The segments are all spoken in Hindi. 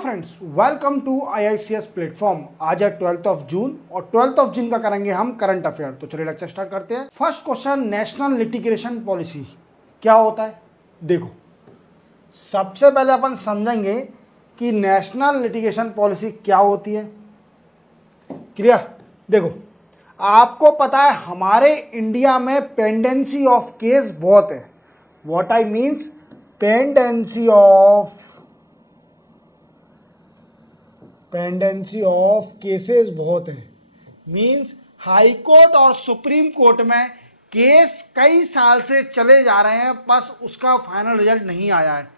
Friends, welcome to IICS platform. आज है 12th ऑफ जून और 12th ऑफ जून का करेंगे हम करंट अफेयर। तो चलिए लेक्चर स्टार्ट करते हैं। First question, national litigation policy क्या होता है। देखो, सबसे पहले अपन समझेंगे कि नेशनल लिटिगेशन पॉलिसी क्या होती है। क्लियर। देखो, आपको पता है हमारे इंडिया में पेंडेंसी ऑफ केस बहुत है। What I means, pendency of cases बहुत है। मीन्स हाई कोर्ट और सुप्रीम कोर्ट में केस कई साल से चले जा रहे हैं, बस उसका फाइनल रिजल्ट नहीं आया है।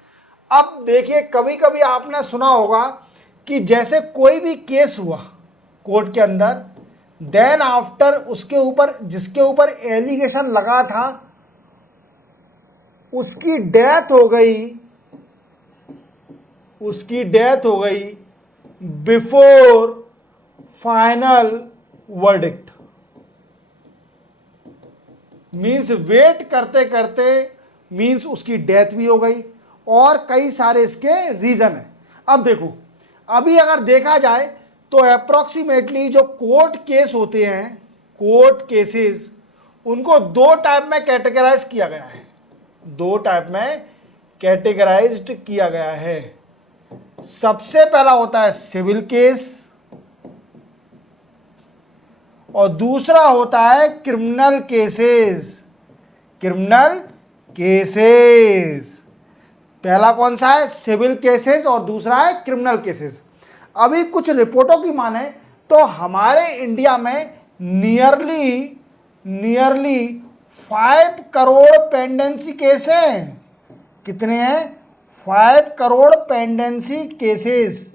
अब देखिए, कभी कभी आपने सुना होगा कि जैसे कोई भी केस हुआ कोर्ट के अंदर, देन आफ्टर उसके ऊपर जिसके ऊपर एलिगेशन लगा था उसकी डेथ हो गई before final verdict. Means wait करते करते मीन्स उसकी डेथ भी हो गई और कई सारे इसके रीजन है। अब देखो, अभी अगर देखा जाए तो अप्रोक्सीमेटली जो कोर्ट केस होते हैं, कोर्ट केसेस, उनको दो टाइप में कैटेगराइज किया गया है। सबसे पहला होता है सिविल केस और दूसरा होता है क्रिमिनल केसेस। पहला कौन सा है? सिविल केसेस और दूसरा है क्रिमिनल केसेस। अभी कुछ रिपोर्टों की माने तो हमारे इंडिया में नियरली 5 करोड़ पेंडेंसी केस हैं। कितने हैं? 5 crore pendency cases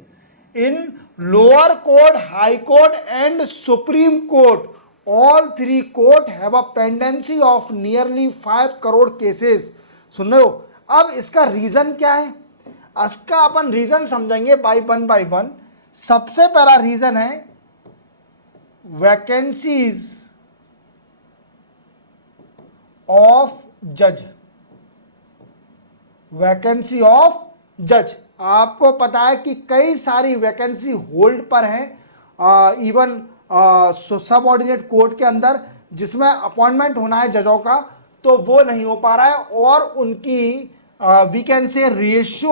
in lower court, high court and supreme court. All 3 court have a pendency of nearly 5 crore cases. सुन रहे हो? अब इसका रीजन क्या है? इसका अपन रीजन समझेंगे बाय वन। सबसे पहला रीजन है वैकेंसीज ऑफ जज। आपको पता है कि कई सारी वैकेंसी होल्ड पर हैं, इवन सब ऑर्डिनेट कोर्ट के अंदर, जिसमें अपॉइंटमेंट होना है जजों का, तो वो नहीं हो पा रहा है। और उनकी we can say ratio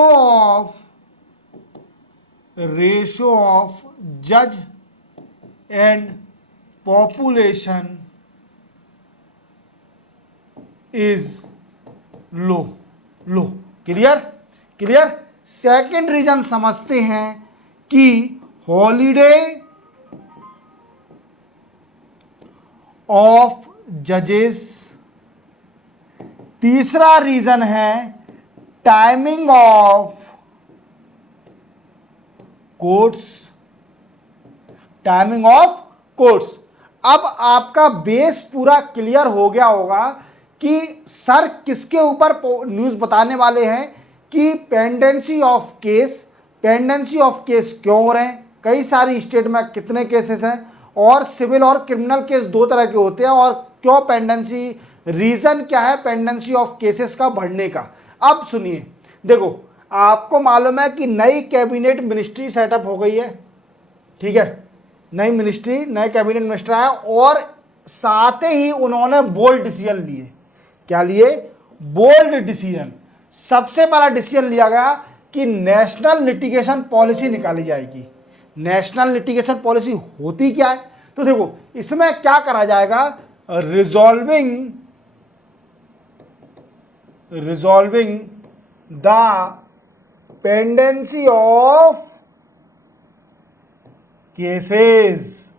of जज and population is low. Clear. Second reason समझते हैं कि हॉलीडे ऑफ जजेस। तीसरा रीजन है टाइमिंग ऑफ कोर्ट्स। अब आपका बेस पूरा क्लियर हो गया होगा कि सर किसके ऊपर न्यूज़ बताने वाले हैं कि पेंडेंसी ऑफ केस क्यों हो रहे हैं, कई सारी स्टेट में कितने केसेस हैं, और सिविल और क्रिमिनल केस दो तरह के होते हैं, और क्यों पेंडेंसी, रीजन क्या है पेंडेंसी ऑफ केसेस का बढ़ने का। अब सुनिए, देखो, आपको मालूम है कि नई कैबिनेट मिनिस्ट्री सेटअप हो गई है। ठीक है, नए कैबिनेट मिनिस्टर आए और साथ ही उन्होंने बोल्ड डिसीजन लिए। क्या लिए? Bold decision. सबसे पहला डिसीजन लिया गया कि नेशनल लिटिगेशन पॉलिसी निकाली जाएगी। नेशनल लिटिगेशन पॉलिसी होती क्या है? तो देखो, इसमें क्या करा जाएगा? Resolving the pendency of cases.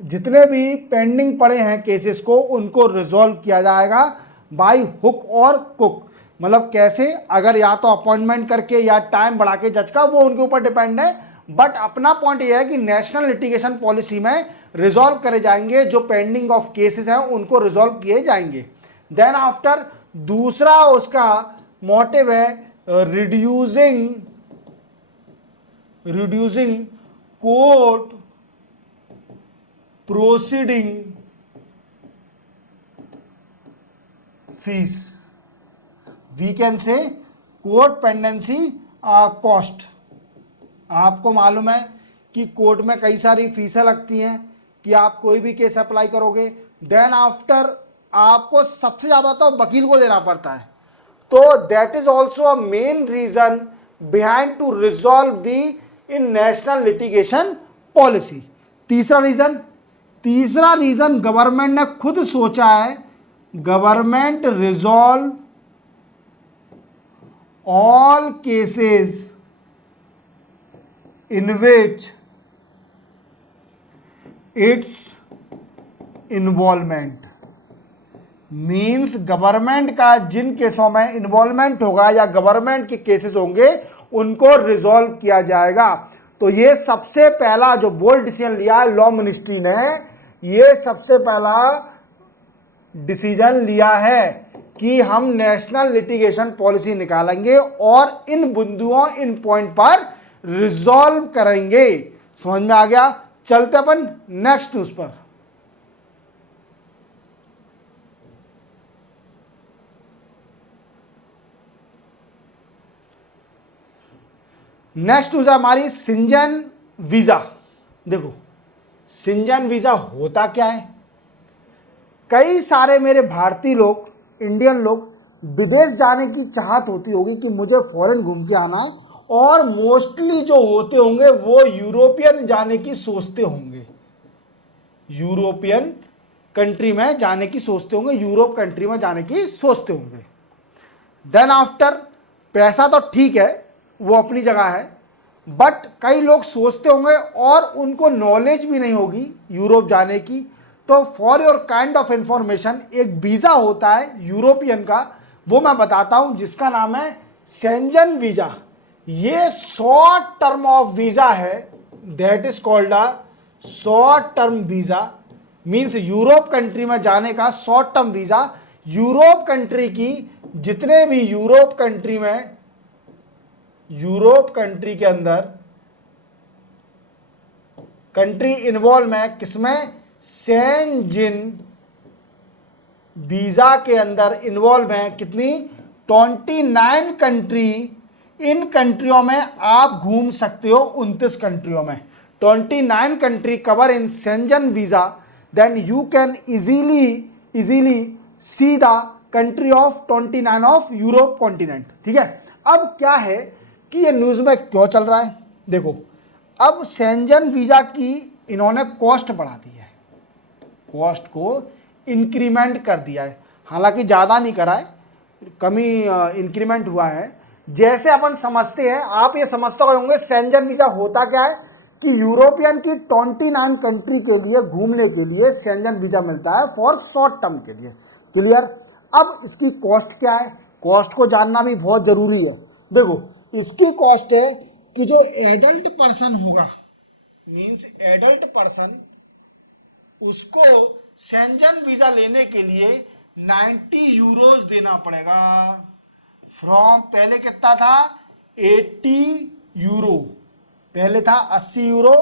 जितने भी पेंडिंग पड़े हैं केसेस को, उनको रिजॉल्व किया जाएगा बाय हुक और कुक। मतलब कैसे? अगर या तो अपॉइंटमेंट करके या टाइम बढ़ा के जज का, वो उनके ऊपर डिपेंड है। बट अपना पॉइंट यह है कि नेशनल लिटिगेशन पॉलिसी में रिजॉल्व करे जाएंगे, जो पेंडिंग ऑफ केसेस हैं उनको रिजॉल्व किए जाएंगे। देन आफ्टर दूसरा उसका मोटिव है reducing court proceeding fees. We can say court pendency cost. आपको मालूम है कि कोर्ट में कई सारी फीसें लगती हैं कि आप कोई भी केस अप्लाई करोगे, देन आफ्टर आपको सबसे ज़्यादा तो वकील को देना पड़ता है। तो that is also a main reason behind to resolve the in national litigation policy. तीसरा रीजन गवर्नमेंट ने खुद सोचा है, government resolve all cases in which its involvement means government का जिन केसों में इन्वॉल्वमेंट होगा या गवर्नमेंट के केसेस होंगे उनको रिजॉल्व किया जाएगा। तो ये सबसे पहला जो बोल्ड डिसीजन लिया है लॉ मिनिस्ट्री ने, ये सबसे पहला डिसीजन लिया है कि हम नेशनल लिटिगेशन पॉलिसी निकालेंगे और इन बिंदुओं इन पॉइंट पर रिजॉल्व करेंगे। समझ में आ गया? चलते अपन नेक्स्ट न्यूज पर। नेक्स्ट न्यूज है हमारी सिंजन वीजा। देखो सिंजन वीजा होता क्या है, कई सारे मेरे भारतीय लोग, इंडियन लोग विदेश जाने की चाहत होती होगी कि मुझे फॉरेन घूम के आना है, और मोस्टली जो होते होंगे वो यूरोपियन जाने की सोचते होंगे, यूरोपियन कंट्री में जाने की सोचते होंगे, यूरोप कंट्री में जाने की सोचते होंगे। देन आफ्टर पैसा तो ठीक है, वो अपनी जगह है, बट कई लोग सोचते होंगे और उनको नॉलेज भी नहीं होगी यूरोप जाने की। तो for your kind of information एक वीज़ा होता है यूरोपियन का, वो मैं बताता हूं, जिसका नाम है शेंजन वीज़ा। ये शॉर्ट टर्म ऑफ वीज़ा है, that is called a short term visa. Means Europe country में जाने का short term visa. Europe country की जितने भी यूरोप कंट्री में, यूरोप कंट्री के अंदर कंट्री इन्वॉल्व है किसमें, शेंजन वीजा के अंदर इन्वॉल्व है कितनी, 29 कंट्री। इन कंट्रियों में आप घूम सकते हो, 29 कंट्रियों में 29 country cover in Schengen visa. Then you can easily see the country of 29 of Europe continent. ठीक है, अब क्या है कि ये न्यूज़ में क्यों चल रहा है, देखो अब शेंजन वीज़ा की इन्होंने कॉस्ट बढ़ा दी है, कॉस्ट को इंक्रीमेंट कर दिया है, हालांकि ज़्यादा नहीं करा है, कमी इंक्रीमेंट हुआ है। जैसे अपन समझते हैं, आप ये समझते होंगे शेंजन वीज़ा होता क्या है कि यूरोपियन की 29 कंट्री के लिए घूमने के लिए शेंजन वीज़ा मिलता है फॉर शॉर्ट टर्म के लिए। क्लियर? अब इसकी कॉस्ट क्या है, कॉस्ट को जानना भी बहुत ज़रूरी है। देखो इसकी कॉस्ट है कि जो एडल्ट पर्सन होगा, मीन्स एडल्ट पर्सन, उसको शेंजन वीजा लेने के लिए 90 यूरोज देना पड़ेगा। फ्रॉम पहले कितना था, 80 यूरो, पहले था 80 यूरो,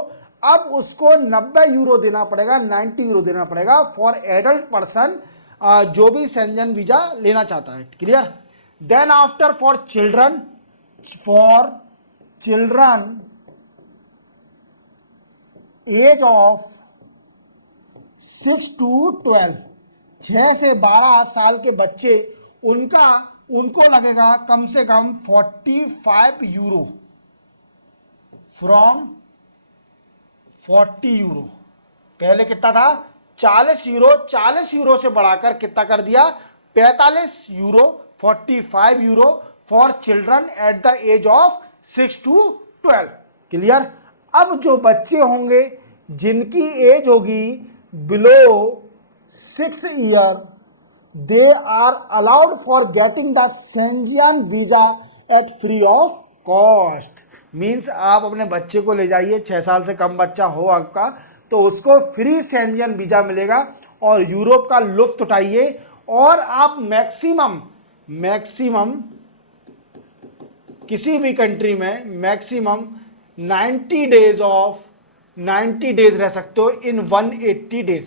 अब उसको 90 यूरो देना पड़ेगा, 90 यूरो देना पड़ेगा फॉर एडल्ट पर्सन जो भी शेंजन वीजा लेना चाहता है। Clear? Then after for children age of 6 to 12, 6 से 12 साल के बच्चे, उनको लगेगा कम से कम 45 यूरो, फ्रॉम 40 यूरो। पहले कितना था, 40 यूरो, 40 यूरो से बढ़ाकर कितना कर दिया, 45 euro, 45 euro for children at the age of 6 to 12। Clear? अब जो बच्चे होंगे जिनकी एज होगी below 6 year, they are allowed for getting the Schengen visa at free of cost. Means आप अपने बच्चे को ले जाइए, 6 साल से कम बच्चा हो आपका, तो उसको फ्री शेंजन वीजा मिलेगा और यूरोप का लुत्फ उठाइए। और आप मैक्सिमम किसी भी कंट्री में मैक्सिमम 90 डेज रह सकते हो इन 180 डेज।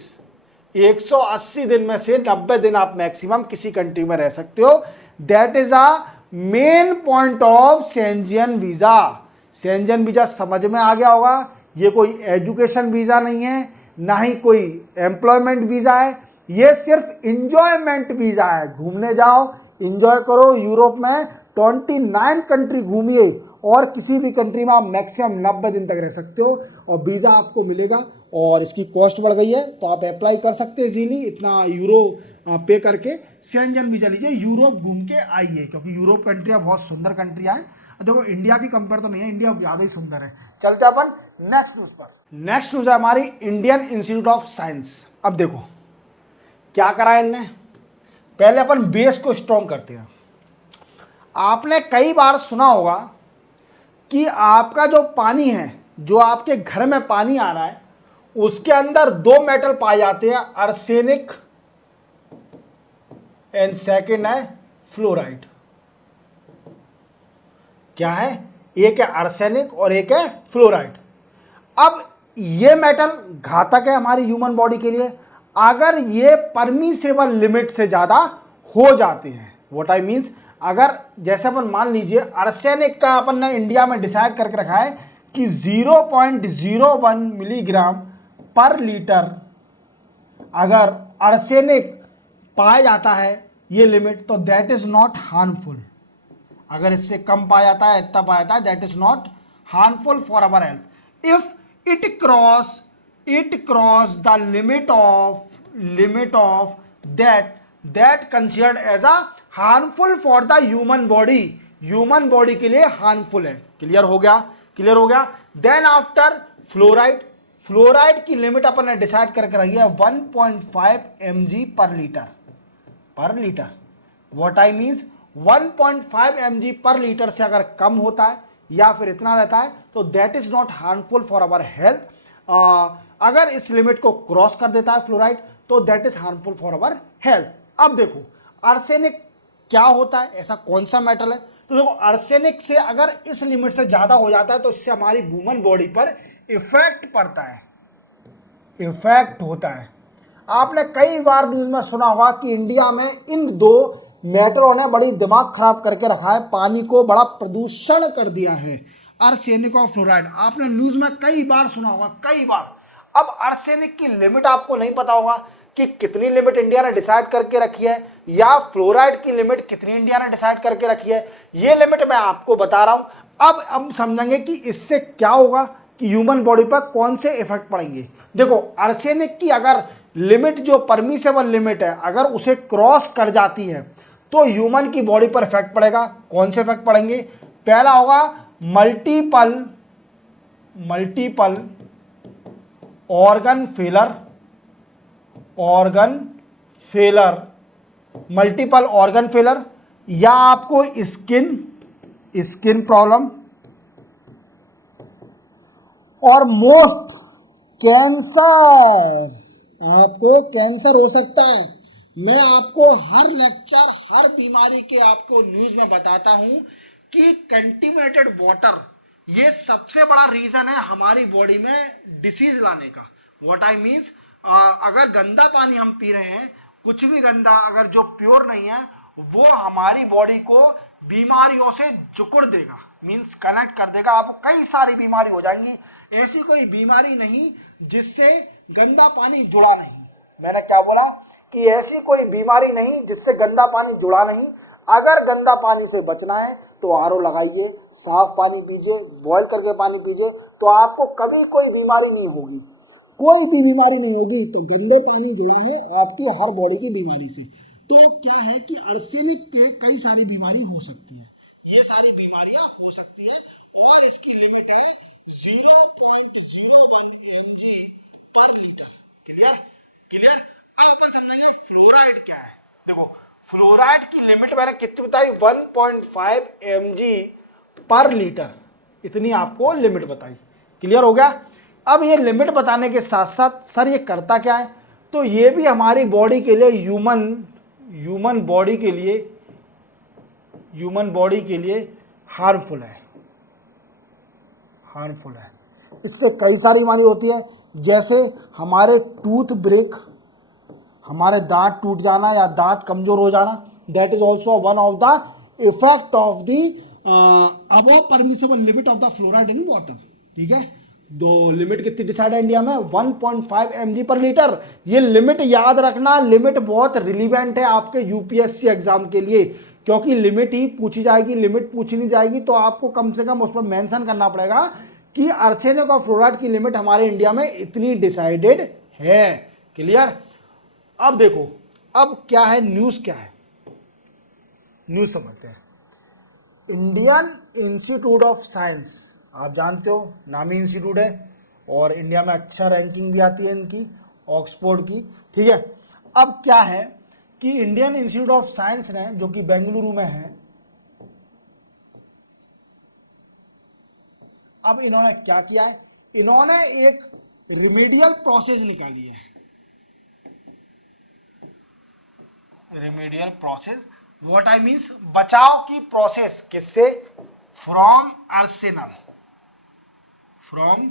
180 दिन में से 90 दिन आप मैक्सिमम किसी कंट्री में रह सकते हो। That is a main point of Schengen visa. Shenzhen visa समझ में आ गया होगा, ये कोई एजुकेशन वीज़ा नहीं है, ना ही कोई एम्प्लॉयमेंट वीज़ा है, ये सिर्फ इंजॉयमेंट वीज़ा है। घूमने जाओ, इंजॉय करो। यूरोप में 29 कंट्री घूमिए और किसी भी कंट्री में आप मैक्सिमम 90 दिन तक रह सकते हो और वीज़ा आपको मिलेगा। और इसकी कॉस्ट बढ़ गई है तो आप अप्लाई कर सकते हैं इजीली, इतना यूरो पे करके शेंजन वीज़ा लीजिए, यूरोप घूम के आइए, क्योंकि यूरोप कंट्रियाँ बहुत सुंदर कंट्रियाँ हैं। देखो इंडिया की कंपेयर तो नहीं है, इंडिया ज़्यादा ही सुंदर है। चलते अपन नेक्स्ट न्यूज़ पर। नेक्स्ट न्यूज़ है हमारी इंडियन इंस्टीट्यूट ऑफ साइंस। अब देखो क्या करा है इनने, पहले अपन बेस को स्ट्रॉन्ग करते हैं। आपने कई बार सुना होगा कि आपका जो पानी है, जो आपके घर में पानी आ रहा है, उसके अंदर दो मेटल पाए जाते हैं, आर्सेनिक एंड सेकंड है फ्लोराइड। क्या है, एक है आर्सेनिक और एक है फ्लोराइड। अब ये मेटल घातक है हमारी ह्यूमन बॉडी के लिए अगर ये परमिसेबल लिमिट से ज़्यादा हो जाते हैं। व्हाट आई मीन्स, अगर जैसे अपन मान लीजिए आर्सेनिक का अपन ने इंडिया में डिसाइड करके रखा है कि 0.01 मिलीग्राम पर लीटर अगर आर्सेनिक पाया जाता है ये लिमिट, तो दैट इज नॉट हार्मफुल। अगर इससे कम पाया जाता है, इतना पाया जाता है, that is not harmful for our health. If it cross the limit of that considered as a harmful for the human body के लिए harmful है। क्लियर हो गया। देन आफ्टर फ्लोराइड की लिमिट अपन ने डिसाइड करके रखी है 1.5 mg पर litre. What I means 1.5 mg पर लीटर से अगर कम होता है या फिर इतना रहता है तो that is not harmful for our health. अगर इस लिमिट को क्रॉस कर देता है फ्लोराइड तो that is harmful for our health. अब देखो आर्सेनिक क्या होता है, ऐसा कौन सा मेटल है, तो देखो आर्सेनिक से अगर इस लिमिट से ज्यादा हो जाता है तो इससे हमारी ह्यूमन बॉडी पर इफेक्ट पड़ता है, इफेक्ट होता है। आपने कई बार न्यूज में सुना होगा कि इंडिया में इन दो मेटरों ने बड़ी दिमाग खराब करके रखा है, पानी को बड़ा प्रदूषण कर दिया है, आर्सेनिक और फ्लोराइड। आपने न्यूज में कई बार सुना होगा, कई बार। अब आर्सेनिक की लिमिट आपको नहीं पता होगा कि कितनी लिमिट इंडिया ने डिसाइड करके रखी है, या फ्लोराइड की लिमिट कितनी इंडिया ने डिसाइड करके रखी है, ये लिमिट मैं आपको बता रहा हूं। अब समझेंगे कि इससे क्या होगा, कि ह्यूमन बॉडी पर कौन से इफेक्ट पड़ेंगे। देखो आर्सेनिक की अगर लिमिट, जो परमिसेबल लिमिट है, अगर उसे क्रॉस कर जाती है तो ह्यूमन की बॉडी पर इफेक्ट पड़ेगा। कौन से इफेक्ट पड़ेंगे, पहला होगा मल्टीपल ऑर्गन फेलर, या आपको स्किन प्रॉब्लम, और मोस्ट कैंसर, आपको कैंसर हो सकता है। मैं आपको हर लेक्चर, हर बीमारी के आपको न्यूज में बताता हूं कि कंटेमिनेटेड वाटर ये सबसे बड़ा रीजन है हमारी बॉडी में डिसीज लाने का। व्हाट आई मीन्स, अगर गंदा पानी हम पी रहे हैं, कुछ भी गंदा, अगर जो प्योर नहीं है, वो हमारी बॉडी को बीमारियों से जकड़ देगा, मीन्स कनेक्ट कर देगा। आपको कई सारी बीमारी हो जाएंगी। ऐसी कोई बीमारी नहीं जिससे गंदा पानी जुड़ा नहीं। मैंने क्या बोला कि ऐसी कोई बीमारी नहीं जिससे गंदा पानी जुड़ा नहीं। अगर गंदा पानी से बचना है तो आरओ लगाइए, साफ पानी पीजिए, बॉयल करके पानी पीजिए, तो आपको कभी कोई बीमारी नहीं होगी, कोई भी बीमारी नहीं होगी। तो गंदे पानी जुड़ा है आपकी हर बॉडी की बीमारी से। तो क्या है कि आर्सेनिक के कई सारी बीमारी हो सकती है, ये सारी बीमारियां हो सकती है, और इसकी लिमिट है 0.01 mg पर लीटर। क्लियर। अब अपन समझेंगे फ्लोराइड क्या है। देखो फ्लोराइड की लिमिट मैंने कितनी बताई, 1.5 mg पर लीटर, इतनी आपको लिमिट बताई। क्लियर हो गया। अब ये लिमिट बताने के साथ साथ सर ये करता क्या है, तो ये भी हमारी बॉडी के लिए, ह्यूमन बॉडी के लिए हार्मफुल है। इससे कई सारी बीमारी होती है, जैसे हमारे टूथ ब्रेक, हमारे दांत टूट जाना या दांत कमजोर हो जाना, that is also one of the effect of the above permissible limit of the fluoride in water. ठीक है, दो लिमिट कितनी डिसाइड है इंडिया में, 1.5 mg पर लीटर। ये लिमिट याद रखना, लिमिट बहुत रिलीवेंट है आपके यूपीएससी एग्जाम के लिए, क्योंकि लिमिट ही पूछी जाएगी। लिमिट पूछी नहीं जाएगी तो आपको कम से कम उस पर मेंशन करना पड़ेगा कि आर्सेनिक और फ्लोराइड की लिमिट हमारे इंडिया में इतनी डिसाइडेड है। क्लियर। अब देखो, अब क्या है न्यूज़, क्या है न्यूज़ समझते हैं। इंडियन इंस्टीट्यूट ऑफ साइंस, आप जानते हो नामी इंस्टीट्यूट है और इंडिया में अच्छा रैंकिंग भी आती है इनकी, ऑक्सफोर्ड की। ठीक है, अब क्या है कि इंडियन इंस्टीट्यूट ऑफ साइंस ने, जो कि बेंगलुरु में है, अब इन्होंने क्या किया है, इन्होंने एक रिमेडियल प्रोसेस निकाली है। Remedial process, what I means, बचाव की प्रोसेस। किससे? From Arsenal, from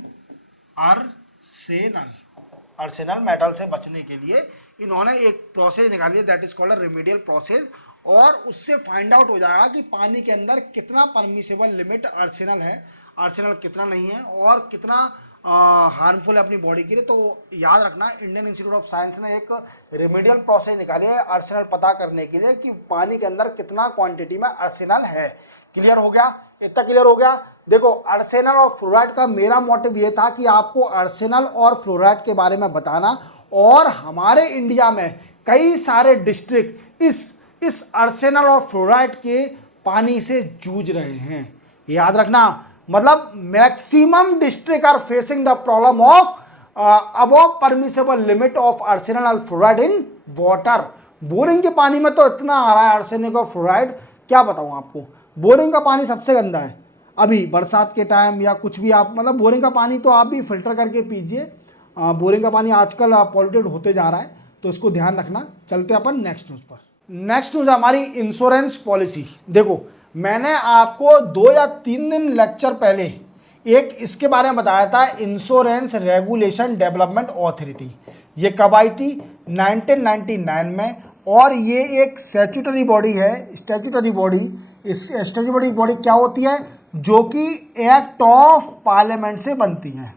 Arsenal, Arsenal metal से बचने के लिए इन्होंने एक प्रोसेस निकाली है, that is called remedial process. और उससे फाइंड आउट हो जाएगा कि पानी के अंदर कितना परमिसेबल लिमिट आर्सेनल है, आर्सेनल कितना नहीं है, और कितना हार्मफुल है अपनी बॉडी के लिए। तो याद रखना, इंडियन इंस्टीट्यूट ऑफ साइंस ने एक रेमेडियल प्रोसेस निकाली है आर्सेनल पता करने के लिए कि पानी के अंदर कितना क्वांटिटी में आर्सेनल है। क्लियर हो गया? इतना क्लियर हो गया। देखो, आर्सेनल और फ्लोराइड का मेरा मोटिव ये था कि आपको आर्सेनल और फ्लोराइड के बारे में बताना, और हमारे इंडिया में कई सारे डिस्ट्रिक्ट इस आर्सेनल और फ्लोराइड के पानी से जूझ रहे हैं। याद रखना, मतलब maximum district are facing the problem of above permissible limit of arsenal और फ्लोराइड इन वाटर। बोरिंग के पानी में तो इतना आ रहा है आर्सेनिक और फ्लोराइड, क्या बताऊं आपको। बोरिंग का पानी सबसे गंदा है अभी बरसात के टाइम, या कुछ भी आप, मतलब बोरिंग का पानी तो आप भी फिल्टर करके पीजिए। बोरिंग का पानी आजकल पॉल्यूटेड होते जा रहा है, तो इसको ध्यान रखना। चलते अपन नेक्स्ट न्यूज़ पर। नेक्स्ट न्यूज़ हमारी इंश्योरेंस पॉलिसी। देखो, मैंने आपको 2 या 3 दिन लेक्चर पहले एक इसके बारे में बताया था, इंश्योरेंस रेगुलेशन डेवलपमेंट अथॉरिटी। ये कब आई थी? 1999 में। और ये एक स्टैट्यूटरी बॉडी है, स्टैट्यूटरी बॉडी। इस स्टैट्यूटरी बॉडी क्या होती है? जो कि एक्ट ऑफ पार्लियामेंट से बनती हैं,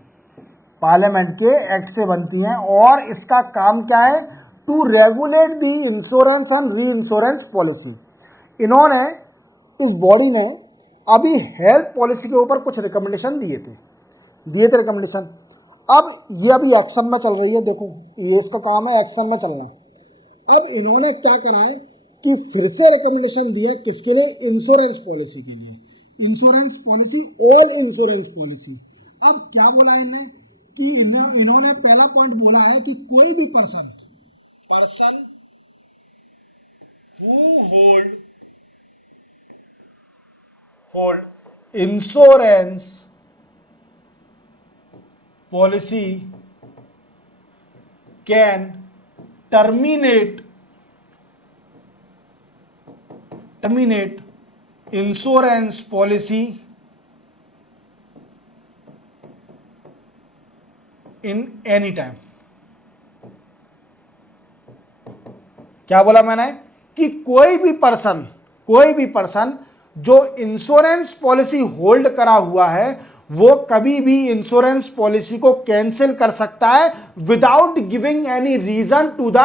पार्लियामेंट के एक्ट से बनती हैं। और इसका काम क्या है? To regulate the insurance and reinsurance policy. इन्होंने, इस बॉडी ने अभी हेल्थ पॉलिसी के ऊपर कुछ रिकमेंडेशन दिए थे रिकमेंडेशन। अब ये अभी एक्शन में चल रही है। देखो, ये इसका काम है एक्शन में चलना। अब इन्होंने क्या करा है कि फिर से रिकमेंडेशन दिया, किसके लिए? इंश्योरेंस पॉलिसी के लिए। Insurance policy, all insurance policy. अब क्या बोला इन्होंने कि इन्होंने पहला पॉइंट बोला है कि कोई भी person who hold insurance policy can terminate insurance policy in any time. क्या बोला मैंने? कि कोई भी पर्सन जो इंश्योरेंस पॉलिसी होल्ड करा हुआ है, वो कभी भी इंश्योरेंस पॉलिसी को कैंसिल कर सकता है without giving any reason to the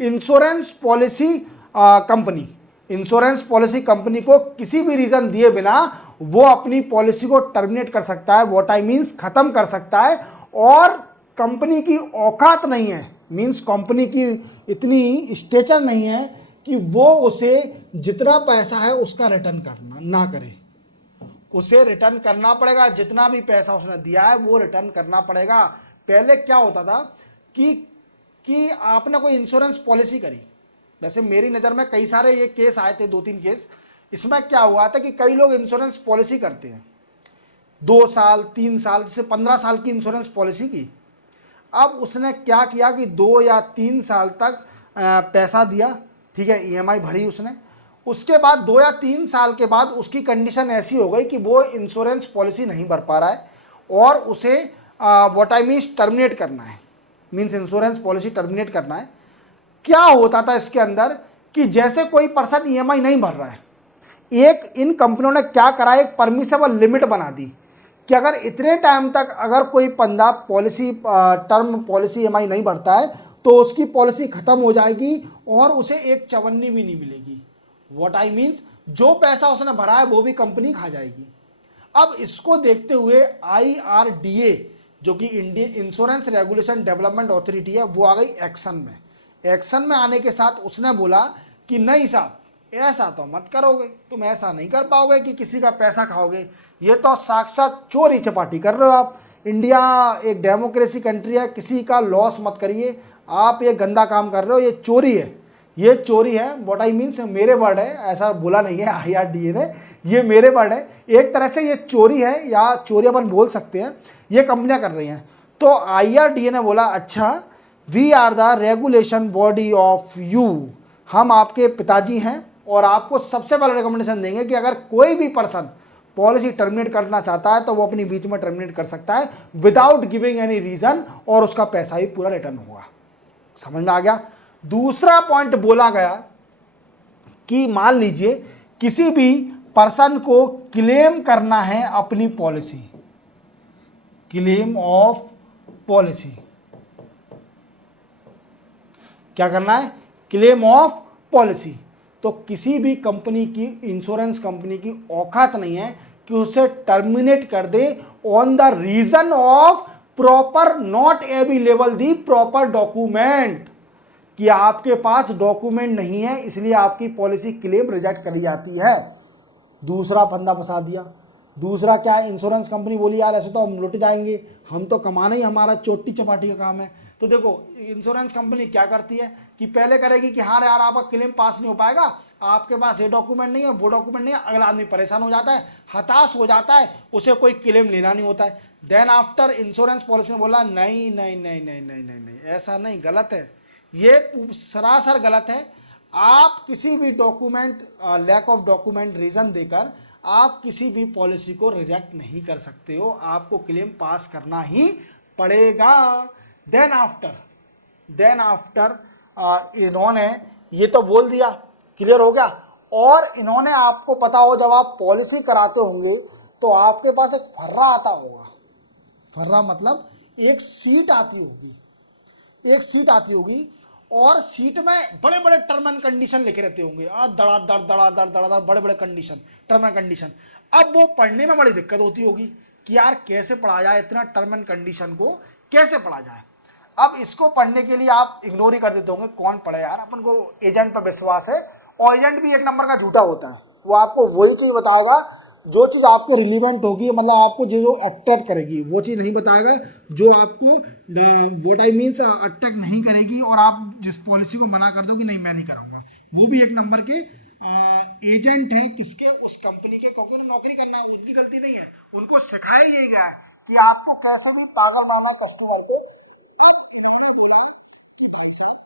insurance policy company. Insurance policy company को किसी भी रीजन दिए बिना वो अपनी पॉलिसी को टर्मिनेट कर सकता है, व्हाट आई मीन्स खत्म कर सकता है। और कंपनी की औकात नहीं है, मीन्स कंपनी की इतनी स्टेचर नहीं है कि वो उसे जितना पैसा है उसका रिटर्न करना ना करे। उसे रिटर्न करना पड़ेगा, जितना भी पैसा उसने दिया है वो रिटर्न करना पड़ेगा। पहले क्या होता था कि आपने कोई इंश्योरेंस पॉलिसी करी, वैसे मेरी नज़र में कई सारे ये केस आए थे, 2-3 केस। इसमें क्या हुआ था कि कई लोग इंश्योरेंस पॉलिसी करते हैं 2 साल 3 साल से 15 साल की इंश्योरेंस पॉलिसी की। अब उसने क्या किया कि 2 या 3 साल तक पैसा दिया, ठीक है, ईएमआई भरी उसने। उसके बाद 2 या 3 साल के बाद उसकी कंडीशन ऐसी हो गई कि वो इंश्योरेंस पॉलिसी नहीं भर पा रहा है और उसे व्हाट आई मीन्स टर्मिनेट करना है, मीन्स इंश्योरेंस पॉलिसी टर्मिनेट करना है। क्या होता था इसके अंदर कि जैसे कोई पर्सन ईएमआई नहीं भर रहा है, एक इन कंपनियों ने क्या करा, एक परमिसेबल लिमिट बना दी कि अगर इतने टाइम तक अगर कोई बंदा पॉलिसी टर्म पॉलिसी ईएमआई नहीं भरता है तो उसकी पॉलिसी खत्म हो जाएगी और उसे एक चवन्नी भी नहीं मिलेगी। व्हाट आई मीन्स, जो पैसा उसने भरा है वो भी कंपनी खा जाएगी। अब इसको देखते हुए IRDA जो कि Indian insurance regulation development authority है, वो आ गई एक्शन में। एक्शन में आने के साथ उसने बोला कि नहीं साहब, ऐसा तो मत करोगे, तुम ऐसा नहीं कर पाओगे कि किसी का पैसा खाओगे, ये तो साक्षात चोरी चपाटी कर रहे हो आप। इंडिया एक डेमोक्रेसी कंट्री है, किसी का लॉस मत करिए, आप ये गंदा काम कर रहे हो, ये चोरी है, ये चोरी है। व्हाट आई मीन्स, मेरे वर्ड है, ऐसा बोला नहीं है IRDA ने, ये मेरे वर्ड है। एक तरह से ये चोरी है या चोरी अपन बोल सकते हैं, ये कंपनियां कर रही हैं। तो IRDA ने बोला अच्छा, we are the regulation body of you, हम आपके पिताजी हैं और आपको सबसे पहले रिकमेंडेशन देंगे कि अगर कोई भी पर्सन पॉलिसी टर्मिनेट करना चाहता है तो वो अपनी बीच में टर्मिनेट कर सकता है विदाउट गिविंग एनी रीजन, और उसका पैसा भी पूरा रिटर्न होगा। समझ में आ गया। दूसरा पॉइंट बोला गया कि मान लीजिए किसी भी पर्सन को क्लेम करना है अपनी पॉलिसी, क्लेम ऑफ पॉलिसी, क्या करना है, क्लेम ऑफ पॉलिसी। तो किसी भी कंपनी की, इंश्योरेंस कंपनी की औकात नहीं है कि उसे टर्मिनेट कर दे on the reason of proper not available the proper document, कि आपके पास डॉक्यूमेंट नहीं है इसलिए आपकी पॉलिसी क्लेम रिजेक्ट करी जाती है। दूसरा फंदा फंसा दिया। दूसरा क्या है, इंश्योरेंस कंपनी बोली यार ऐसे तो हम लुट जाएंगे, हम तो कमाना ही हमारा चोटी चपाटी का काम है। तो देखो इंश्योरेंस कंपनी क्या करती है कि पहले करेगी कि हाँ यार आपका क्लेम पास नहीं हो पाएगा, आपके पास ये डॉक्यूमेंट नहीं है, वो डॉक्यूमेंट नहीं है, अगला आदमी परेशान हो जाता है, हताश हो जाता है, उसे कोई क्लेम लेना नहीं होता है। देन आफ्टर इंश्योरेंस पॉलिसी ने बोला नहीं नहीं नहीं नहीं नहीं नहीं नहीं, ऐसा नहीं, गलत है, ये सरासर गलत है। आप किसी भी document, lack of document reason देकर आप किसी भी पॉलिसी को रिजेक्ट नहीं कर सकते हो, आपको क्लेम पास करना ही पड़ेगा। देन आफ्टर इन्होंने ये तो बोल दिया, क्लियर हो गया। और इन्होंने, आपको पता हो जब आप पॉलिसी कराते होंगे तो आपके पास एक फर्रा आता होगा, फर्रा मतलब एक सीट आती होगी, एक सीट आती होगी और सीट में बड़े बड़े टर्म एंड कंडीशन लिखे रहते होंगे, धड़ाधड़ बड़े बड़े कंडीशन, टर्म एंड कंडीशन। अब वो पढ़ने में बड़ी दिक्कत होती होगी कि यार कैसे पढ़ा जाए, इतना टर्म एंड कंडीशन को कैसे पढ़ा जाए। अब इसको पढ़ने के लिए आप इग्नोर ही कर देते होंगे, कौन पढ़े यार, अपन को एजेंट पर विश्वास है, और एजेंट भी एक नंबर का झूठा होता है, वो आपको वही चीज़ बताएगा जो चीज़ आपको रिलीवेंट होगी, मतलब आपको जो अट्रैक्ट करेगी, वो चीज़ नहीं बताएगा जो आपको व्हाट आई मीन्स अट्रैक्ट नहीं करेगी, और आप जिस पॉलिसी को मना कर दो कि नहीं मैं नहीं कराऊंगा। वो भी एक नंबर के एजेंट हैं, किसके, उस कंपनी के, क्योंकि उन्हें नौकरी करना है, उनकी गलती नहीं है, उनको सिखाया यही गया है कि आपको कैसे भी पागल मारना कस्टमर को। अब इन्होंने बोला कि भाई साहब,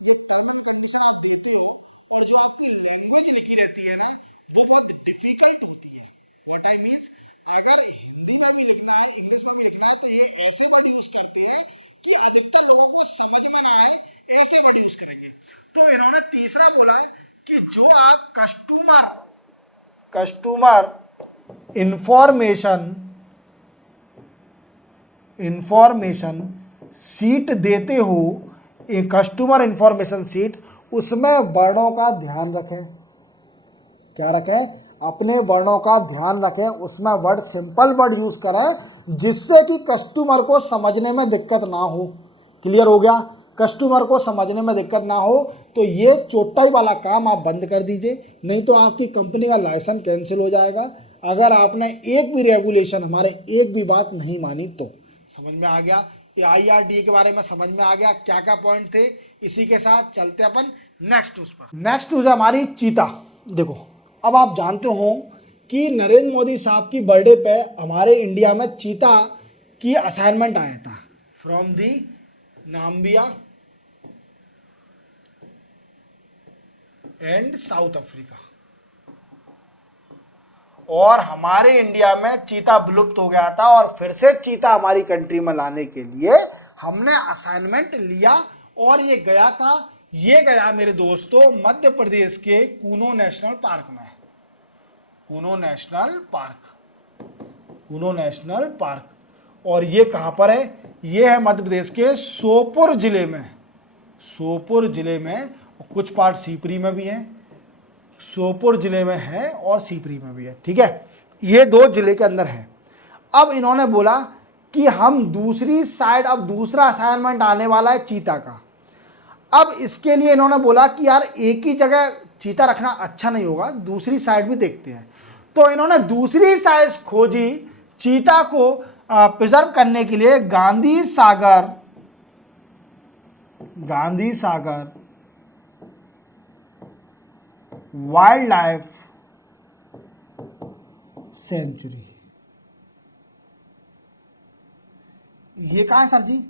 जो टर्म एंड कंडीशन आप देते हो और जो आपकी लैंग्वेज लिखी रहती है ना, वो बहुत डिफिकल्ट होती है। व्हाट आई मीन्स, अगर हिंदी में भी लिखना है, इंग्लिश में भी लिखना है, तो ये ऐसे वर्ड यूज करते हैं कि अधिकतर लोगों को समझ में ना आए, ऐसे वर्ड यूज करेंगे। तो इन्होंने तीसरा बोला कि जो आप कस्टमर इंफॉर्मेशन सीट देते हो, एक कस्टमर इंफॉर्मेशन सीट, उसमें वर्णों का ध्यान रखें। क्या रखें, अपने वर्णों का ध्यान रखें, उसमें वर्ड सिंपल वर्ड यूज करें जिससे कि कस्टमर को समझने में दिक्कत ना हो। क्लियर हो गया, कस्टमर को समझने में दिक्कत ना हो। तो ये चोटाई वाला काम आप बंद कर दीजिए, नहीं तो आपकी कंपनी का लाइसेंस कैंसिल हो जाएगा अगर आपने एक भी रेगुलेशन, हमारे एक भी बात नहीं मानी तो। समझ में आ गया, ये IRDA के बारे में समझ में आ गया क्या क्या पॉइंट थे। इसी के साथ चलते अपन नेक्स्ट न्यूज पर। नेक्स्ट न्यूज है हमारी चीता। देखो अब आप जानते हो कि नरेंद्र मोदी साहब की बर्थडे पे हमारे इंडिया में चीता की असाइनमेंट आया था from the Namibia and south Africa, और हमारे इंडिया में चीता विलुप्त हो गया था, और फिर से चीता हमारी कंट्री में लाने के लिए हमने असाइनमेंट लिया, और ये गया था, ये गया मेरे दोस्तों मध्य प्रदेश के कूनो नेशनल पार्क में। Kuno national park, Kuno national park. और ये कहाँ पर है? ये है मध्य प्रदेश के श्योपुर जिले में, श्योपुर जिले में। और कुछ पार्ट सीपरी में भी है, श्योपुर जिले में है और सीपरी में भी है। ठीक है, ये 2 जिले के अंदर है। अब इन्होंने बोला कि हम दूसरी साइड, अब दूसरा असाइनमेंट आने वाला है चीता का। अब इसके लिए इन्होंने बोला कि यार एक ही जगह चीता रखना अच्छा नहीं होगा, दूसरी साइड भी देखते हैं। तो इन्होंने दूसरी साइड खोजी चीता को प्रिजर्व करने के लिए। Gandhi Sagar wild life sanctuary. ये कहाँ है सर जी?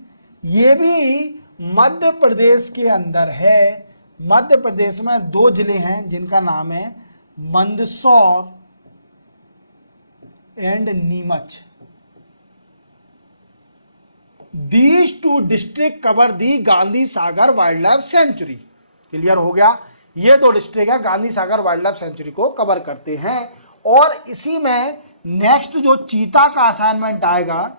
ये भी मध्य प्रदेश के अंदर है। मध्य प्रदेश में 2 जिले हैं जिनका नाम है Mandsaur and Neemuch. These 2 district cover the Gandhi Sagar wild life sanctuary. Clear हो गया? ये 2 डिस्ट्रिक्ट है Gandhi Sagar wild life sanctuary को कवर करते हैं। और इसी में नेक्स्ट जो चीता का असाइनमेंट आएगा,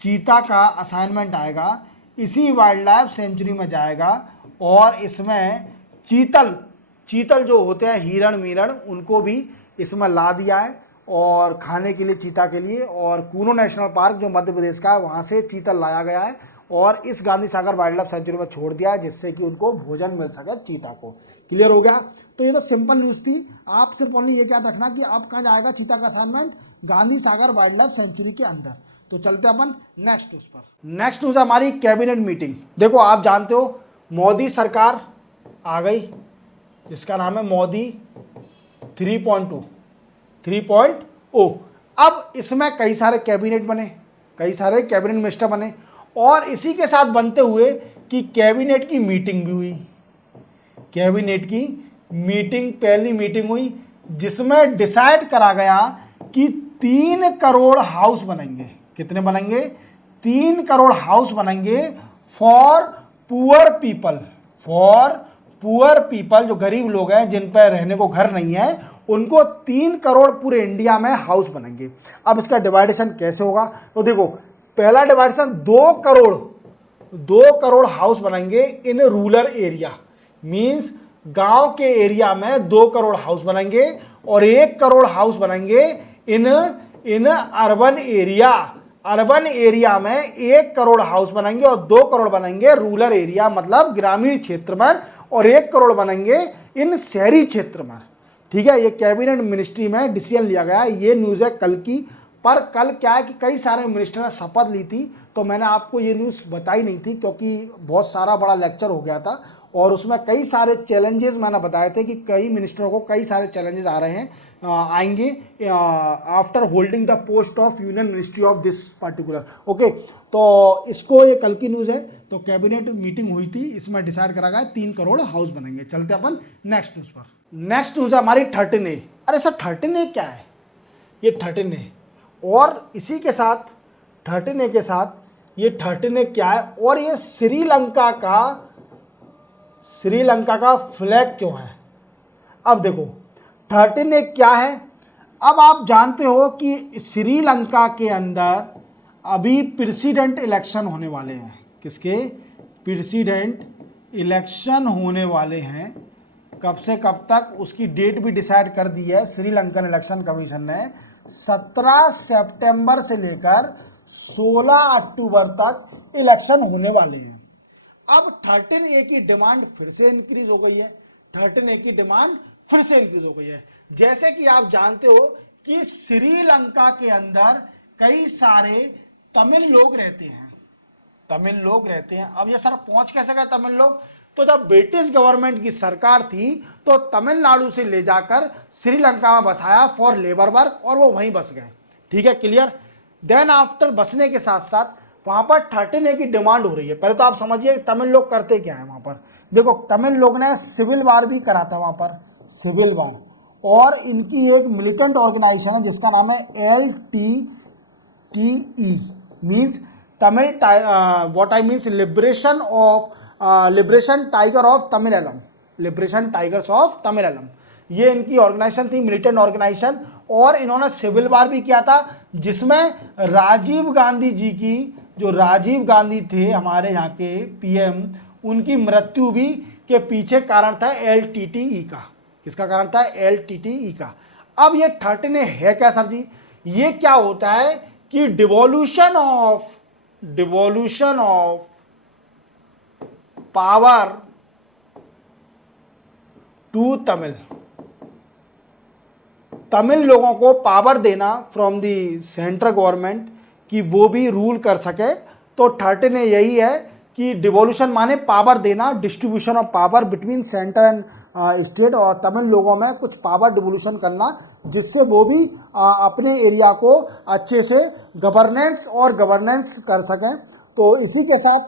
चीता का असाइनमेंट आएगा इसी वाइल्ड लाइफ सेंचुरी में जाएगा। और इसमें चीतल जो होते हैं हिरण मीरण, उनको भी इसमें ला दिया है और खाने के लिए चीता के लिए। और कूनो नेशनल पार्क जो मध्य प्रदेश का है वहाँ से चीतल लाया गया है और इस Gandhi Sagar wild life sanctuary में छोड़ दिया है, जिससे कि उनको भोजन मिल सके चीता को। क्लियर हो गया? तो ये तो सिंपल न्यूज़ थी। आप सिर्फ ओनली ये याद रखना कि आप कहाँ जाएगा चीता का assignment, Gandhi Sagar wild life sanctuary के अंदर। तो चलते अपन नेक्स्ट न्यूज़ पर। नेक्स्ट न्यूज़ हमारी कैबिनेट मीटिंग। देखो आप जानते हो मोदी सरकार आ गई, जिसका नाम है मोदी 3.0। अब इसमें कई सारे कैबिनेट बने, कई सारे कैबिनेट मिनिस्टर बने। और इसी के साथ बनते हुए कि कैबिनेट की मीटिंग भी हुई। कैबिनेट की मीटिंग, पहली मीटिंग हुई जिसमें डिसाइड करा गया कि 3 करोड़ हाउस बनेंगे। कितने बनेंगे? 3 करोड़ हाउस बनेंगे for poor people. For poor people, जो गरीब लोग हैं जिन पर रहने को घर नहीं है, उनको 3 करोड़ पूरे इंडिया में हाउस बनेंगे। अब इसका डिवाइडेशन कैसे होगा? तो देखो, पहला डिवाइडेशन 2 करोड़ हाउस बनेंगे इन रूरल एरिया। मींस गांव के एरिया में 2 करोड़ हाउस बनेंगे और 1 करोड़ हाउस बनेंगे in urban area. Urban area में 1 करोड़ हाउस बनेंगे और 2 करोड़ बनेंगे रूरल एरिया, मतलब ग्रामीण क्षेत्र में, और 1 करोड़ बनेंगे इन शहरी क्षेत्र में। ठीक है, ये कैबिनेट मिनिस्ट्री में डिसीजन लिया गया। ये न्यूज़ है कल की। पर कल क्या है कि कई सारे मिनिस्टर ने शपथ ली थी, तो मैंने आपको ये न्यूज़ बताई नहीं थी क्योंकि बहुत सारा बड़ा लेक्चर हो गया था और उसमें कई सारे चैलेंजेस मैंने बताए थे कि कई मिनिस्टरों को कई सारे चैलेंजेस आ रहे हैं, आएंगे after holding the post of union ministry of this particular. Okay, तो इसको ये कल की न्यूज़ है। तो कैबिनेट मीटिंग हुई थी, इसमें डिसाइड करा गया 3 करोड़ हाउस बनेंगे। चलते अपन नेक्स्ट न्यूज़ पर। नेक्स्ट न्यूज़ है हमारी 13A। अरे सर 13A क्या है? ये 13A और इसी के साथ 13A के साथ ये 13A क्या है और ये श्रीलंका का फ्लैग क्यों है? अब देखो 13A क्या है। अब आप जानते हो कि श्रीलंका के अंदर अभी प्रेसिडेंट इलेक्शन होने वाले हैं। किसके? प्रेसिडेंट इलेक्शन होने वाले हैं। कब से कब तक, उसकी डेट भी डिसाइड कर दी है श्रीलंकन इलेक्शन कमीशन ने। 17 सितंबर से लेकर 16 अक्टूबर तक इलेक्शन होने वाले हैं। अब 13A की डिमांड फिर से इंक्रीज हो गई है। 13A की डिमांड फिर से इंक्रीज हो गई है। जैसे कि आप जानते हो कि श्रीलंका के अंदर कई सारे तमिल लोग रहते हैं। अब ये सर पहुंच कैसे गए तमिल लोग? तो जब ब्रिटिश गवर्नमेंट की सरकार थी तो तमिलनाडु से ले जाकर श्रीलंका में बसाया फॉर लेबर वर्क और वो वहीं बस गए। ठीक है, क्लियर? देन आफ्टर बसने के साथ साथ वहां पर 13A की डिमांड हो रही है। पहले तो आप समझिए तमिल लोग करते क्या है वहां पर। देखो तमिल लोग ने सिविल वार भी करा था वहां पर, सिविल वार। और इनकी एक मिलिटेंट ऑर्गेनाइजेशन है जिसका नाम है LTTE, means Tamil what I means liberation tiger of Tamilam. Liberation tigers of Tamilam, ये इनकी ऑर्गेनाइजेशन थी, मिलिटेंट ऑर्गेनाइजेशन। और इन्होंने सिविल वार भी किया था, जिसमें राजीव गांधी जी की, जो राजीव गांधी थे हमारे यहाँ के पीएम, उनकी मृत्यु भी के पीछे कारण था एलटीटीई का। किसका कारण था? एलटीटीई का। अब ये 13A है क्या सर जी? ये क्या होता है कि devolution of power to Tamil लोगों को पावर देना फ्रॉम दी सेंट्रल गवर्नमेंट कि वो भी रूल कर सके। तो 13A यही है कि डिवोल्यूशन माने पावर देना, distribution of power between centre and state, और तमिल लोगों में कुछ पावर डिवोल्यूशन करना जिससे वो भी अपने एरिया को अच्छे से गवर्नेंस कर सकें। तो इसी के साथ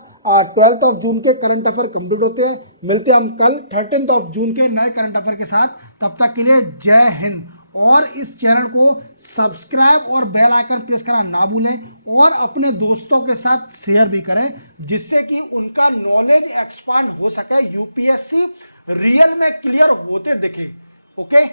12 जून के करंट अफेयर कंप्लीट होते हैं। मिलते हैं हम कल 13 जून के नए करंट अफेयर के साथ। तब तक के लिए जय हिंद। और इस चैनल को सब्सक्राइब और बेल आइकन प्रेस करना ना भूलें और अपने दोस्तों के साथ शेयर भी करें, जिससे कि उनका नॉलेज एक्सपांड हो सके, यूपीएससी रियल में क्लियर होते दिखे। ओके।